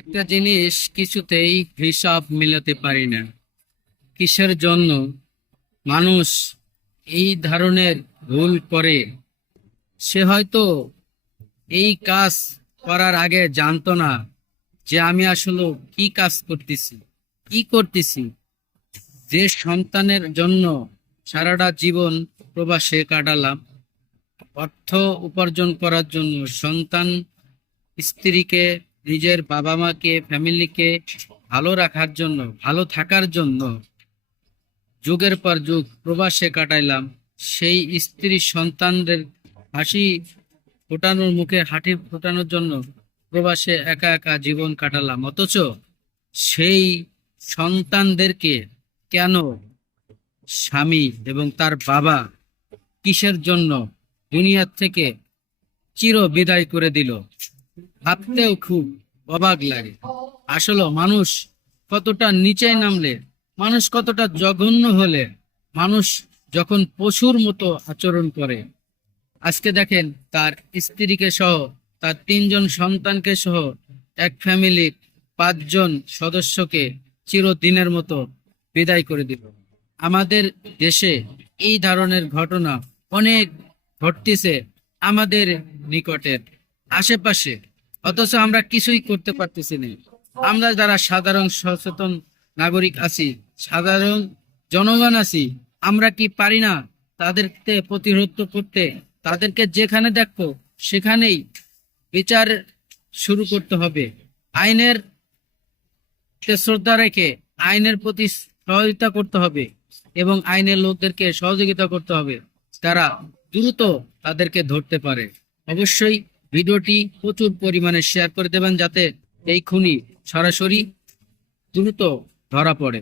একটা জিনিস কিছুতেই হিসাব মিলাতে পারি না, কিসের জন্য মানুষ এই ধরনের ভুল করে। সে হয়তো এই কাজ করার আগে জানতো না যে আমি আসলে কি কাজ করতেছি, কি করতেছি। যে সন্তানের জন্য সারাটা জীবন প্রবাসে কাটালাম, অর্থ উপার্জন করার জন্য, সন্তান, স্ত্রীকে, নিজের বাবা মাকে, ফ্যামিলিকে ভালো রাখার জন্য, ভালো থাকার জন্য যুগের পর যুগ প্রবাসে কাটাইলাম। সেই স্ত্রী সন্তানদের হাসি ফোটানোর, মুখে হাসি ফোটানোর জন্য প্রবাসে একা একা জীবন কাটালাম। অথচ সেই সন্তানদেরকে কেন স্বামী এবং তার বাবা কিসের জন্য দুনিয়ার থেকে চির বিদায় করে দিল, ভাবতেও খুব অবাক লাগে। আসলে মানুষ কতটা নিচে নামলে, মানুষ কতটা জঘন্য হলে, মানুষ যখন পশুর মতো আচরণ করে। আজকে দেখেন, তার স্ত্রীকে সহ, তার তিনজন সন্তানকে সহ, এক ফ্যামিলির পাঁচজন সদস্যকে চিরদিনের মতো বিদায় করে দিল। আমাদের দেশে এই ধরনের ঘটনা অনেক ঘটতেছে আমাদের নিকটের আশেপাশে, অথচ আমরা কিছুই করতে পারতেছি না। আমরা যারা সাধারণ সচেতন নাগরিক আছি, সাধারণ জনগণ আছি, আমরা কি পারি না তাদেরকে প্রতিরোধ করতে? তাদেরকে যেখানে দেখবো সেখানেই বিচার শুরু করতে হবে। আইনের কে শ্রদ্ধা রেখে আইনের প্রতি সহযোগিতা করতে হবে এবং আইনের লোকদেরকে সহযোগিতা করতে হবে, তারা দ্রুত তাদেরকে ধরতে পারে। অবশ্যই ভিডিওটি প্রচুর পরিমাণে শেয়ার করে দেবেন, যাতে এই খুনি সরাসরি দ্রুত ধরা পড়ে।